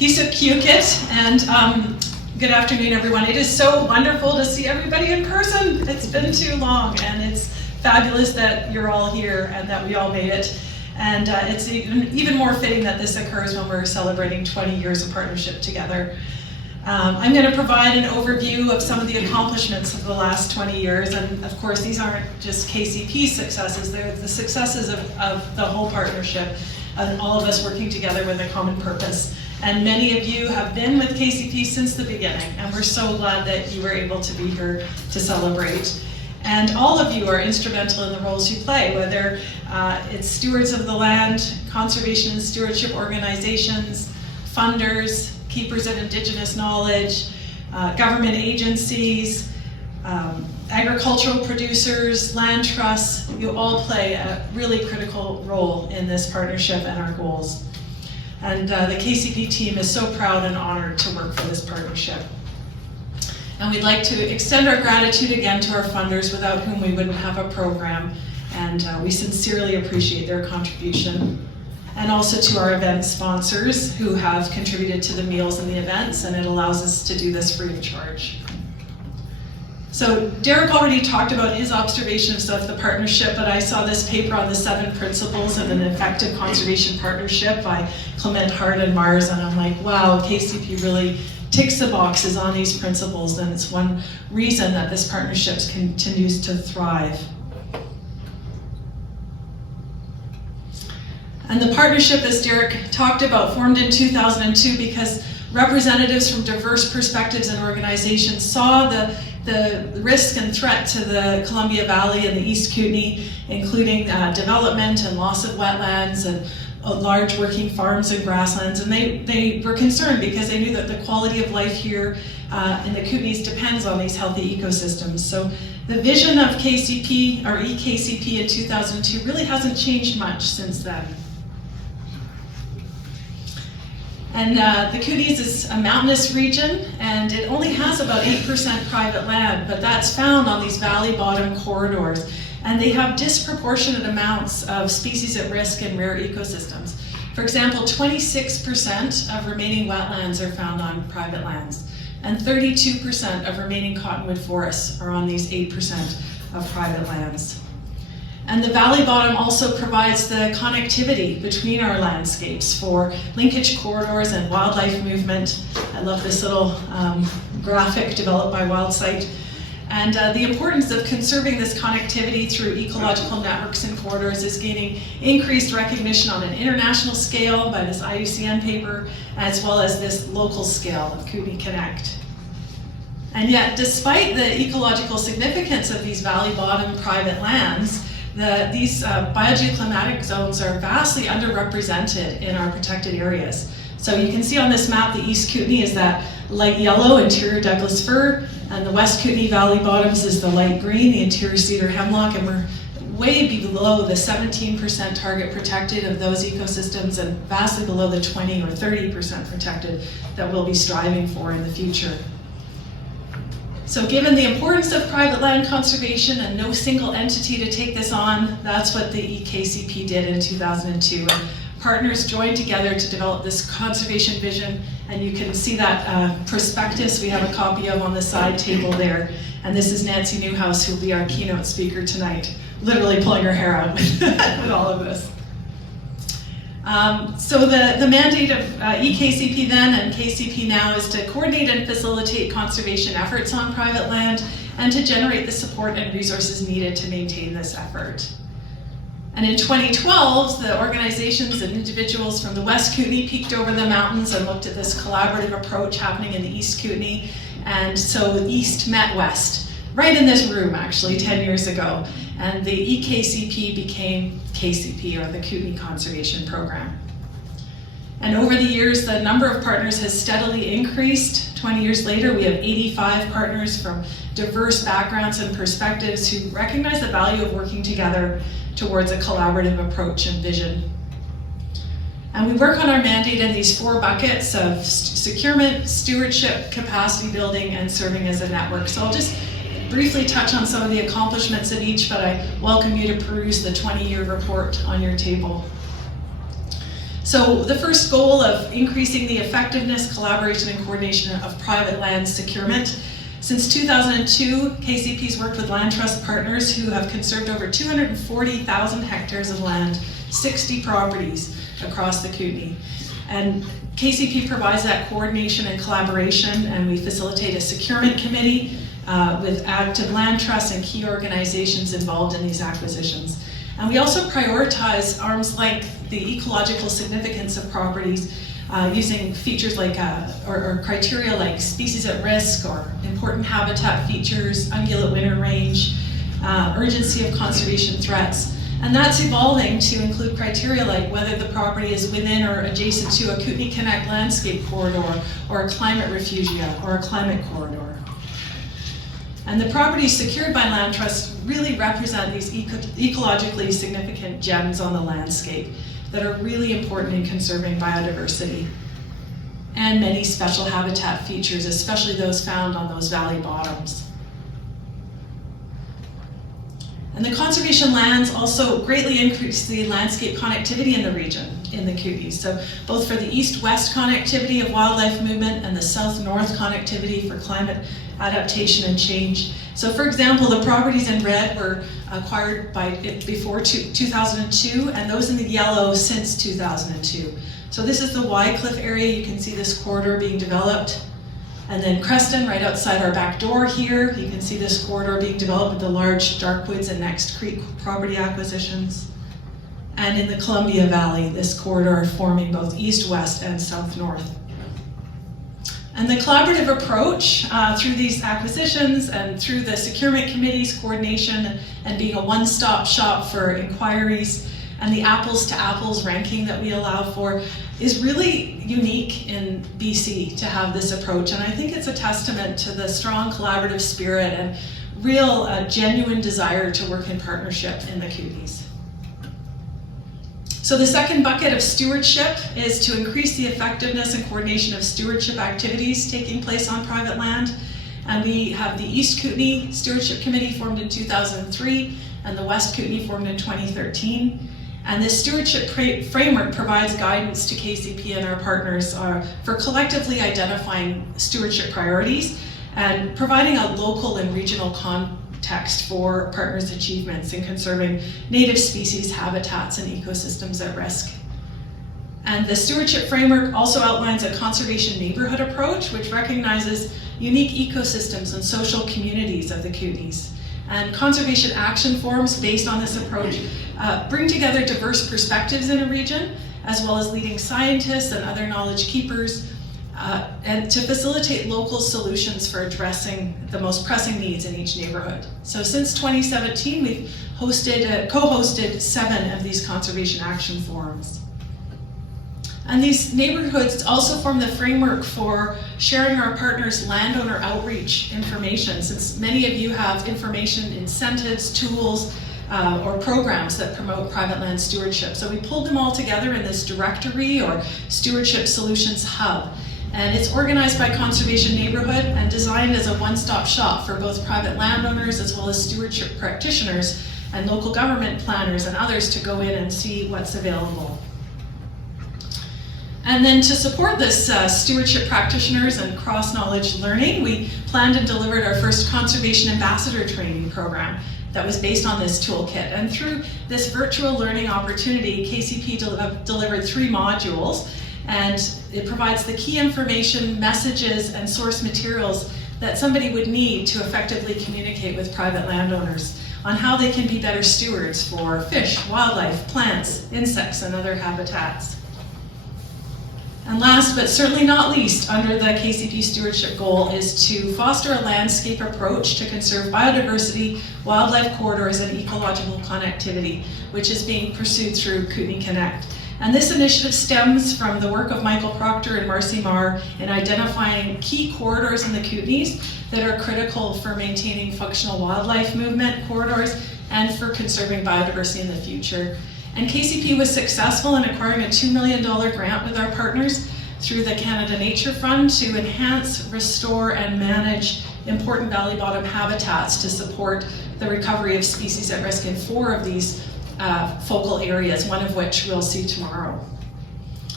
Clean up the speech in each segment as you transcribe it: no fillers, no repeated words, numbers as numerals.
Kisukukit, and good afternoon, everyone. It is so wonderful to see everybody in person. It's been too long, and it's fabulous that you're all here and that we all made it. And it's even more fitting that this occurs when we're celebrating 20 years of partnership together. I'm going to provide an overview of some of the accomplishments of the last 20 years, and of course these aren't just KCP successes, they're the successes of the whole partnership and all of us working together with a common purpose. And many of you have been with KCP since the beginning, and we're so glad that you were able to be here to celebrate. And all of you are instrumental in the roles you play, whether it's stewards of the land, conservation and stewardship organizations, funders, keepers of indigenous knowledge, government agencies, agricultural producers, land trusts. You all play a really critical role in this partnership and our goals. And the KCP team is so proud and honored to work for this partnership. And we'd like to extend our gratitude again to our funders, without whom we wouldn't have a program, and we sincerely appreciate their contribution. And also to our event sponsors who have contributed to the meals and the events, and it allows us to do this free of charge. So Derek already talked about his observations of the partnership, but I saw this paper on the 7 principles of an effective conservation partnership by Clement Hart and Mars, and I'm like, wow, KCP really ticks the boxes on these principles, and it's one reason that this partnership continues to thrive. And the partnership, as Derek talked about, formed in 2002 because representatives from diverse perspectives and organizations saw the risk and threat to the Columbia Valley and the East Kootenay, including development and loss of wetlands and large working farms and grasslands, and they were concerned because they knew that the quality of life here in the Kootenays depends on these healthy ecosystems. So the vision of KCP, or EKCP in 2002, really hasn't changed much since then. And the Kootenays is a mountainous region, and it only has about 8% private land, but that's found on these valley bottom corridors. And they have disproportionate amounts of species at risk in rare ecosystems. For example, 26% of remaining wetlands are found on private lands, and 32% of remaining cottonwood forests are on these 8% of private lands. And the valley bottom also provides the connectivity between our landscapes for linkage corridors and wildlife movement. I love this little graphic developed by WildSite. And the importance of conserving this connectivity through ecological networks and corridors is gaining increased recognition on an international scale by this IUCN paper, as well as this local scale of Kootenay Connect. And yet, despite the ecological significance of these valley bottom private lands, these biogeoclimatic zones are vastly underrepresented in our protected areas. So you can see on this map, the East Kootenay is that light yellow interior Douglas fir, and the West Kootenay Valley bottoms is the light green, the interior cedar hemlock, and we're way below the 17% target protected of those ecosystems, and vastly below the 20 or 30% protected that we'll be striving for in the future. So given the importance of private land conservation and no single entity to take this on, that's what the EKCP did in 2002. And partners joined together to develop this conservation vision, and you can see that prospectus we have a copy of on the side table there. And this is Nancy Newhouse, who will be our keynote speaker tonight, literally pulling her hair out with all of this. So the mandate of EKCP then and KCP now is to coordinate and facilitate conservation efforts on private land and to generate the support and resources needed to maintain this effort. And in 2012, the organizations and individuals from the West Kootenay peeked over the mountains and looked at this collaborative approach happening in the East Kootenay. And so East met West, right in this room actually 10 years ago. And the EKCP became KCP, or the Kootenay Conservation Program. And over the years, the number of partners has steadily increased. 20 years later, we have 85 partners from diverse backgrounds and perspectives who recognize the value of working together towards a collaborative approach and vision. And we work on our mandate in these 4 buckets of securement, stewardship, capacity building, and serving as a network. So I'll just briefly touch on some of the accomplishments of each, but I welcome you to peruse the 20-year report on your table. So the first goal of increasing the effectiveness, collaboration, and coordination of private land securement. Since 2002, KCP's worked with land trust partners who have conserved over 240,000 hectares of land, 60 properties across the Kootenay. And KCP provides that coordination and collaboration, and we facilitate a securement committee with active land trusts and key organizations involved in these acquisitions. And we also prioritize arm's length, the ecological significance of properties, using features like, or criteria like species at risk or important habitat features, ungulate winter range, urgency of conservation threats. And that's evolving to include criteria like whether the property is within or adjacent to a Kootenay Connect landscape corridor or a climate refugia or a climate corridor. And the properties secured by land trusts really represent these ecologically significant gems on the landscape that are really important in conserving biodiversity and many special habitat features, especially those found on those valley bottoms. And the conservation lands also greatly increase the landscape connectivity in the region, in the Kootenays. So both for the east-west connectivity of wildlife movement and the south-north connectivity for climate adaptation and change. So for example, the properties in red were acquired before 2002, and those in the yellow since 2002. So this is the Wycliffe area. You can see this corridor being developed. And then Creston, right outside our back door here, you can see this corridor being developed with the large Darkwoods and Next Creek property acquisitions. And in the Columbia Valley, this corridor forming both east, west, and south, north. And the collaborative approach through these acquisitions and through the securement committee's coordination and being a one-stop shop for inquiries and the apples to apples ranking that we allow for is really unique in BC to have this approach. And I think it's a testament to the strong collaborative spirit and real genuine desire to work in partnership in the Kootenays. So the second bucket of stewardship is to increase the effectiveness and coordination of stewardship activities taking place on private land. And we have the East Kootenay Stewardship Committee formed in 2003 and the West Kootenay formed in 2013. And this stewardship framework provides guidance to KCP and our partners for collectively identifying stewardship priorities and providing a local and regional context for partners' achievements in conserving native species, habitats, and ecosystems at risk. And the stewardship framework also outlines a conservation neighborhood approach, which recognizes unique ecosystems and social communities of the Kootenays. And conservation action forums based on this approach bring together diverse perspectives in a region, as well as leading scientists and other knowledge keepers, and to facilitate local solutions for addressing the most pressing needs in each neighborhood. So since 2017, we've co-hosted 7 of these conservation action forums. And these neighborhoods also form the framework for sharing our partners' landowner outreach information, since many of you have information, incentives, tools, or programs that promote private land stewardship. So we pulled them all together in this directory or Stewardship Solutions Hub. And it's organized by Conservation Neighborhood and designed as a one-stop shop for both private landowners as well as stewardship practitioners and local government planners and others to go in and see what's available. And then to support this stewardship practitioners and cross-knowledge learning, we planned and delivered our first Conservation Ambassador training program that was based on this toolkit. And through this virtual learning opportunity, KCP delivered 3 modules, and it provides the key information, messages, and source materials that somebody would need to effectively communicate with private landowners on how they can be better stewards for fish, wildlife, plants, insects, and other habitats. And last but certainly not least, under the KCP stewardship goal is to foster a landscape approach to conserve biodiversity, wildlife corridors, and ecological connectivity, which is being pursued through Kootenay Connect. And this initiative stems from the work of Michael Proctor and Marcy Marr in identifying key corridors in the Kootenays that are critical for maintaining functional wildlife movement corridors and for conserving biodiversity in the future. And KCP was successful in acquiring a $2 million grant with our partners through the Canada Nature Fund to enhance, restore, and manage important valley bottom habitats to support the recovery of species at risk in 4 of these focal areas, one of which we'll see tomorrow.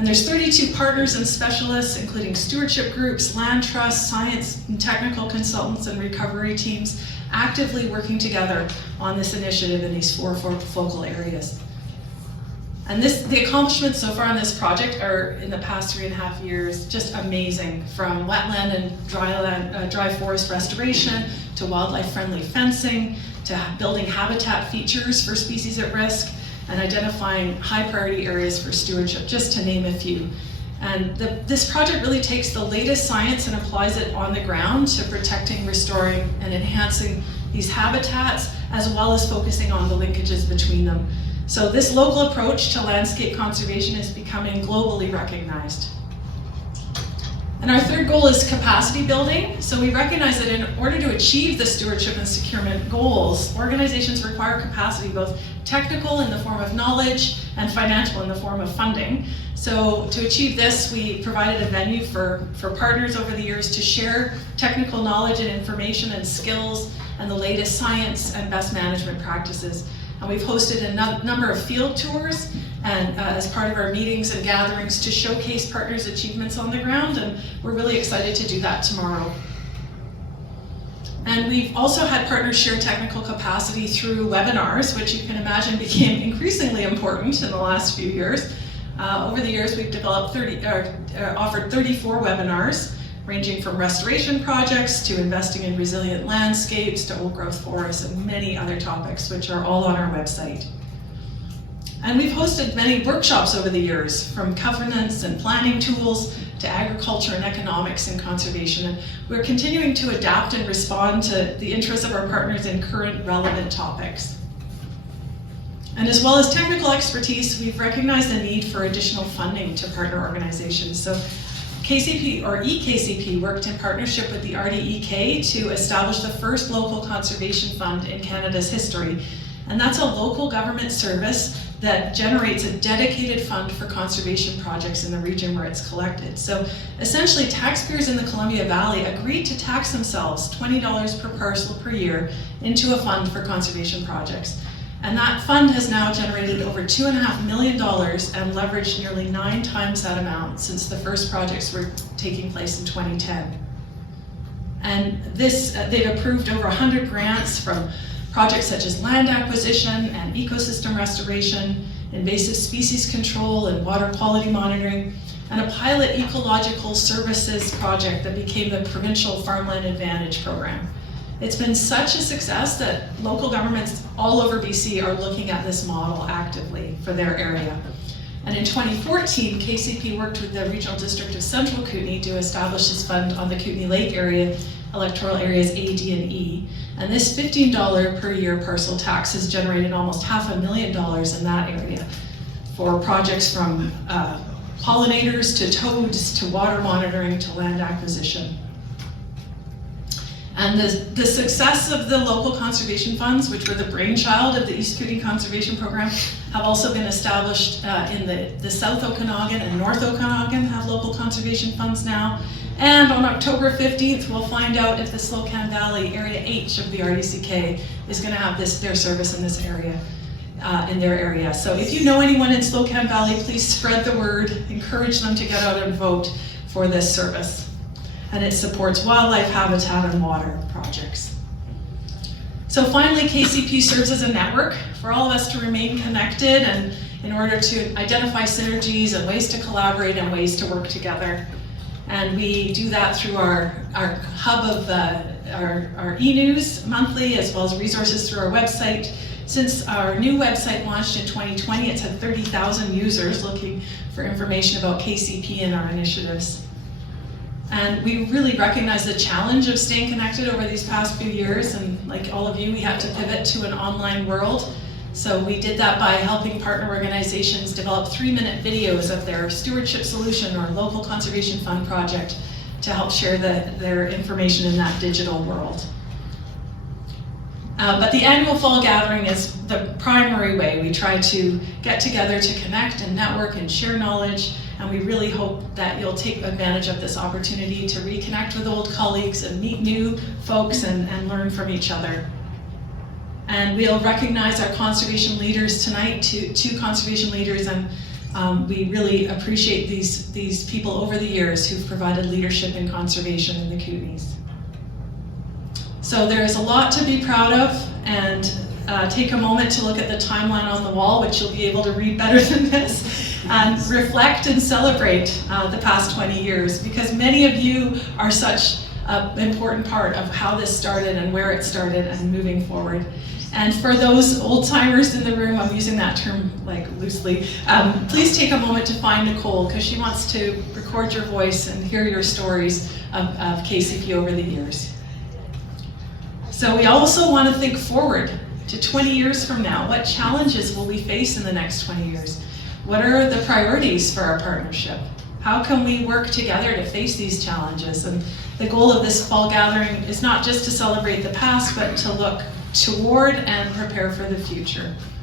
And there's 32 partners and specialists, including stewardship groups, land trusts, science and technical consultants, and recovery teams, actively working together on this initiative in these four focal areas. And the accomplishments so far on this project are, in the past 3.5 years, just amazing. From wetland and dry forest restoration, to wildlife-friendly fencing, to building habitat features for species at risk, and identifying high-priority areas for stewardship, just to name a few. And this project really takes the latest science and applies it on the ground to protecting, restoring, and enhancing these habitats, as well as focusing on the linkages between them. So this local approach to landscape conservation is becoming globally recognized. And our third goal is capacity building. So we recognize that in order to achieve the stewardship and securement goals, organizations require capacity, both technical in the form of knowledge and financial in the form of funding. So to achieve this, we provided a venue for partners over the years to share technical knowledge and information and skills and the latest science and best management practices. And we've hosted a number of field tours and as part of our meetings and gatherings to showcase partners' achievements on the ground, and we're really excited to do that tomorrow. And we've also had partners share technical capacity through webinars, which you can imagine became increasingly important in the last few years. Over the years, we've offered 34 webinars, ranging from restoration projects to investing in resilient landscapes to old growth forests and many other topics, which are all on our website. And we've hosted many workshops over the years, from governance and planning tools to agriculture and economics and conservation. And we're continuing to adapt and respond to the interests of our partners in current relevant topics. And as well as technical expertise, we've recognized the need for additional funding to partner organizations. So KCP, or EKCP, worked in partnership with the RDEK to establish the first local conservation fund in Canada's history. And that's a local government service that generates a dedicated fund for conservation projects in the region where it's collected. So essentially, taxpayers in the Columbia Valley agreed to tax themselves $20 per parcel per year into a fund for conservation projects. And that fund has now generated over $2.5 million and leveraged nearly 9 times that amount since the first projects were taking place in 2010. And they've approved over 100 grants from projects such as land acquisition and ecosystem restoration, invasive species control and water quality monitoring, and a pilot ecological services project that became the Provincial Farmland Advantage program. It's been such a success that local governments all over BC are looking at this model actively for their area. And in 2014, KCP worked with the Regional District of Central Kootenay to establish this fund on the Kootenay Lake area, electoral areas A, D, and E. And this $15 per year parcel tax has generated almost $500,000 in that area for projects from pollinators to toads to water monitoring to land acquisition. And the success of the local conservation funds, which were the brainchild of the East Kootenay Conservation Program, have also been established in the South Okanagan and North Okanagan have local conservation funds now. And on October 15th, we'll find out if the Slocan Valley Area H of the RDCK is going to have their service in this area, in their area. So if you know anyone in Slocan Valley, please spread the word, encourage them to get out and vote for this service. And it supports wildlife, habitat, and water projects. So finally, KCP serves as a network for all of us to remain connected and in order to identify synergies and ways to collaborate and ways to work together. And we do that through our hub of our e-news monthly, as well as resources through our website. Since our new website launched in 2020, it's had 30,000 users looking for information about KCP and our initiatives. And we really recognize the challenge of staying connected over these past few years, and like all of you, we had to pivot to an online world. So we did that by helping partner organizations develop 3-minute videos of their stewardship solution or local conservation fund project to help share their information in that digital world. But the annual fall gathering is the primary way we try to get together to connect and network and share knowledge, and we really hope that you'll take advantage of this opportunity to reconnect with old colleagues and meet new folks and learn from each other. And we'll recognize our conservation leaders tonight, two conservation leaders, and We really appreciate these people over the years who've provided leadership in conservation in the Kootenays. So there is a lot to be proud of, and take a moment to look at the timeline on the wall, which you'll be able to read better than this, and reflect and celebrate the past 20 years, because many of you are such an important part of how this started and where it started and moving forward. And for those old timers in the room, I'm using that term like loosely, please take a moment to find Nicole, because she wants to record your voice and hear your stories of KCP over the years. So we also want to think forward to 20 years from now. What challenges will we face in the next 20 years? What are the priorities for our partnership? How can we work together to face these challenges? And the goal of this fall gathering is not just to celebrate the past, but to look toward and prepare for the future.